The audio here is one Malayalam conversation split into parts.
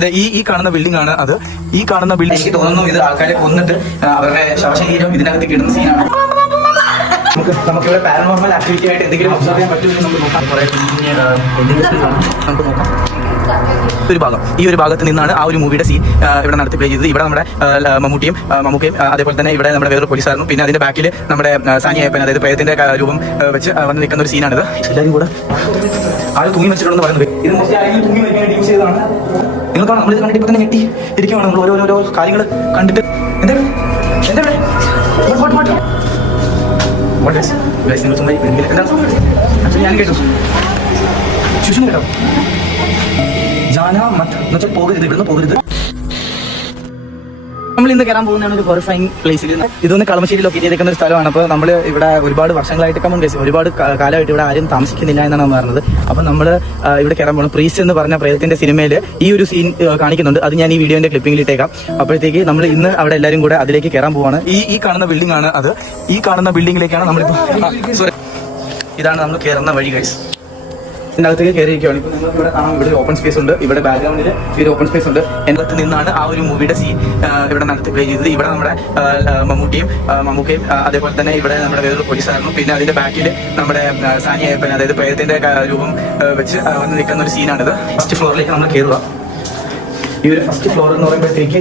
ഈ കാണുന്ന ബിൽഡിംഗ് ആണ് അത്. ഈ കാണുന്ന ബിൽഡിംഗ് എനിക്ക് തോന്നുന്നു ഇത് ആൾക്കാരെ കൊന്നിട്ട് അവരുടെ ശവശരീരം ഇതിനകത്ത് കിട്ടുന്ന സീനാണ്. നമുക്കിവിടെ പാരനോർമൽ ആക്ടിവിറ്റി ആയിട്ട് എന്തെങ്കിലും ഒബ്സർവ് ചെയ്യാൻ പറ്റുമെന്ന് നമുക്ക് നോക്കാം. കുറെ നമുക്ക് നോക്കാം. ഈ ഒരു ഭാഗത്ത് നിന്നാണ് ആ ഒരു മൂവിയുടെ സീൻ ഇവിടെ നടത്തി പ്ലേ ചെയ്തത്. ഇവിടെ നമ്മുടെ മമ്മൂട്ടിയും മമ്മൂക്കയും അതേപോലെ തന്നെ ഇവിടെ നമ്മുടെ വേറൊരു പോലീസായിരുന്നു. പിന്നെ അതിന്റെ ബാക്കിൽ നമ്മുടെ സാനി അയ്യപ്പൻ, അതായത് പ്രേതത്തിന്റെ രൂപം വെച്ച് വന്ന് നിൽക്കുന്ന ഒരു സീനാണിത്. എല്ലാവരും കൂടെ ആരും തൂങ്ങി വെച്ചിട്ടുണ്ടെന്ന് പറയുന്നത് ഇത് മൊത്തം ആരെങ്കിലും തൂങ്ങി വയ്ക്കാൻ യൂസ് ചെയ്തതാണ്. നിങ്ങൾ കാണാം, നമ്മളിത് കണ്ടിട്ട് ഇപ്പൊ തന്നെ ഞെട്ടി ഇരിക്കുകയാണ്. നമ്മൾ ഓരോരോ കാര്യങ്ങൾ കണ്ടിട്ട് എന്താ ഞാൻ കേട്ടു ശുഷ്മ കേട്ടോ ജാന മത്ത് എന്ന് വെച്ചാൽ പോകരുത്, ഇവിടുന്ന് പോകരുത്. നമ്മൾ ഇന്ന് കയറാൻ പോകുന്നതാണ് ഒരു ഹൊറിഫൈങ് പ്ലേസിൽ. ഇതൊന്ന് കളമശ്ശേരി ലൊക്കേറ്റ് ചെയ്തിരിക്കുന്ന ഒരു സ്ഥലമാണ്. അപ്പോൾ നമ്മൾ ഇവിടെ ഒരുപാട് വർഷങ്ങളായിട്ട് ഒരുപാട് കാലമായിട്ട് ഇവിടെ ആരും താമസിക്കുന്നില്ല എന്നാണ് നമ്മൾ പറഞ്ഞത്. അപ്പോൾ നമ്മൾ ഇവിടെ കയറാൻ പോകുന്നത് പ്രീസ്റ്റ് എന്ന് പറഞ്ഞ പ്രേതത്തിന്റെ സിനിമയിൽ ഈ ഒരു സീൻ കാണിക്കുന്നുണ്ട്. അത് ഞാൻ ഈ വീഡിയോന്റെ ക്ലിപ്പിംഗിൽ ഇട്ടേക്കാം. അപ്പോഴത്തേക്ക് നമ്മൾ ഇന്ന് അവിടെ എല്ലാവരും കൂടെ അതിലേക്ക് കയറാൻ പോവാണ്. ഈ കാണുന്ന ബിൽഡിംഗ് ആണ് അത്. ഈ കാണുന്ന ബിൽഡിംഗിലേക്കാണ് നമ്മളിപ്പോൾ സോറി ഇതാണ് നമ്മൾ കയറുന്ന വഴി ഗൈസ്. ഇതിനകത്തേക്ക് കയറിയിരിക്കുകയാണ്. ഇപ്പോൾ നിങ്ങൾക്ക് ഇവിടെ കാണാം, ഇവിടെ ഓപ്പൺ സ്പേസ് ഉണ്ട്. ഇവിടെ ബാക്ക്ഗ്രൗണ്ടിൽ ഒരു ഓപ്പൺ സ്പേസ് ഉണ്ട്. എന്നകത്ത് നിന്നാണ് ആ ഒരു മൂവിയുടെ സീൻ ഇവിടെ നടത്തി പ്ലേ ചെയ്തത്. ഇവിടെ നമ്മുടെ മമ്മൂട്ടിയും മമ്മൂക്കയും അതേപോലെ തന്നെ ഇവിടെ നമ്മുടെ വേറൊരു പോലീസായിരുന്നു. പിന്നെ അതിന്റെ ബാക്കിൽ നമ്മുടെ സാനി അയ്യപ്പൻ, അതായത് പ്രേതത്തിന്റെ രൂപം വെച്ച് വന്ന് നിൽക്കുന്ന ഒരു സീനാണിത്. ഫസ്റ്റ് ഫ്ലോറിലേക്ക് നമ്മൾ കയറുക. ഈ ഒരു ഫസ്റ്റ് ഫ്ലോർ എന്ന് പറയുമ്പോഴത്തേക്ക്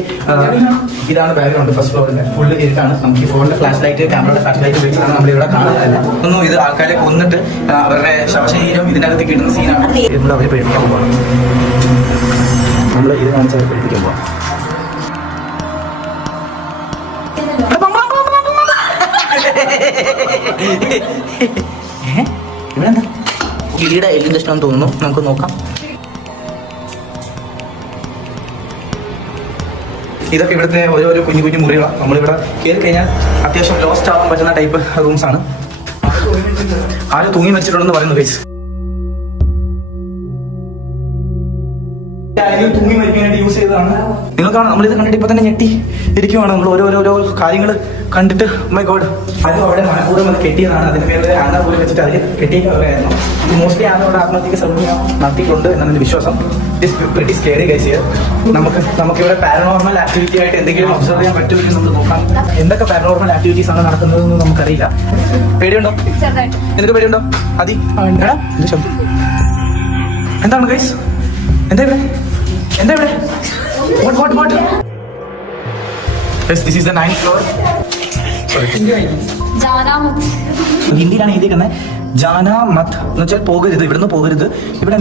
ഇതാണ് ബാക്ക്ഗ്രൗണ്ട്. ഫസ്റ്റ് ഫ്ലോറിന്റെ ഫുള്ള് ഇരുട്ടാണ്. നമുക്ക് ഈ ഫോണിന്റെ ഫ്ലാഷ് ലൈറ്റ്, ക്യാമറയുടെ ഫ്ലാഷ് ലൈറ്റ് വെച്ചിട്ടാണ് നമ്മൾ ഇവിടെ കാണുന്നത്. ഒന്നും ഇത് ആൾക്കാരെ കൊന്നിട്ട് അവരുടെ ശവശരീരം ഇതിനകത്ത് കിട്ടുന്ന സീനാണ്. നമ്മൾ അവരെ പേടിപ്പിക്കാൻ പോവാണ്. നമ്മൾ ഇത് കാണിച്ച് അവരെ പേടിപ്പിക്കാൻ പോവാം. ഇവിടെ എന്താ കിളിയുടെ എല്ലിന്റെ ഇഷ്ടം തോന്നുന്നു. നമുക്ക് നോക്കാം. ഇതൊക്കെ ഇവിടുത്തെ ഓരോ കുഞ്ഞു കുഞ്ഞു മുറികളാണ്. നമ്മളിവിടെ കയറി കഴിഞ്ഞാൽ അത്യാവശ്യം ലോസ്റ്റ് ആവാൻ പറ്റുന്ന ടൈപ്പ് റൂംസ് ആണ്. ആരും തൂങ്ങി വെച്ചിട്ടുണ്ടെന്ന് പറയുന്നു ഗൈസ്. തൂങ്ങി മരിക്കാനായിട്ട് യൂസ് ചെയ്തതാണ്. നിങ്ങൾ കാണാം, നമ്മളിത് കണ്ടിട്ട് ഇപ്പൊ തന്നെ ഞെട്ടി ഇരിക്കുവാണ്. നമ്മൾ ഓരോരോ കാര്യങ്ങൾ കണ്ടിട്ട് മൈ ഗോഡ്, അതും അവിടെ മനഃപൂർവ്വം അത് കെട്ടിയതാണ്. അതിന് പേര് ആന പോലെ വെച്ചിട്ട് അതിൽ കെട്ടിയിട്ടുള്ളതായിരുന്നു. മോസ്റ്റ്ലി ആനയുടെ ആത്മഹത്യക്ക് ശ്രമിക്കാൻ നടത്തിയിട്ടുണ്ട് എന്നാണ് വിശ്വാസം. Pretty scary guys. നമുക്കിവിടെ പാരനോർമൽ ആക്ടിവിറ്റി ആയിട്ട് എന്തെങ്കിലും ഒബ്സർവ് ചെയ്യാൻ പറ്റുമെങ്കിൽ നമുക്ക് നോക്കാം. എന്തൊക്കെ പാരനോർമൽ ആക്ടിവിറ്റീസ് ആണ് നടക്കുന്നതെന്ന് നമുക്കറിയില്ല. പേടിയുണ്ടോ? നിനക്ക് പേടിയുണ്ടോ? അതി എന്താണ് ഗൈസ്? എന്താ ഇവിടെ? What? This is the 9th floor. Sorry. ഹിന്ദിയിലാണ് എഴുതിയിരിക്കുന്നത്. ജാന മത്ത് എന്ന് വെച്ചാൽ പോകരുത്, ഇവിടുന്ന് പോകരുത്. ഇവിടെ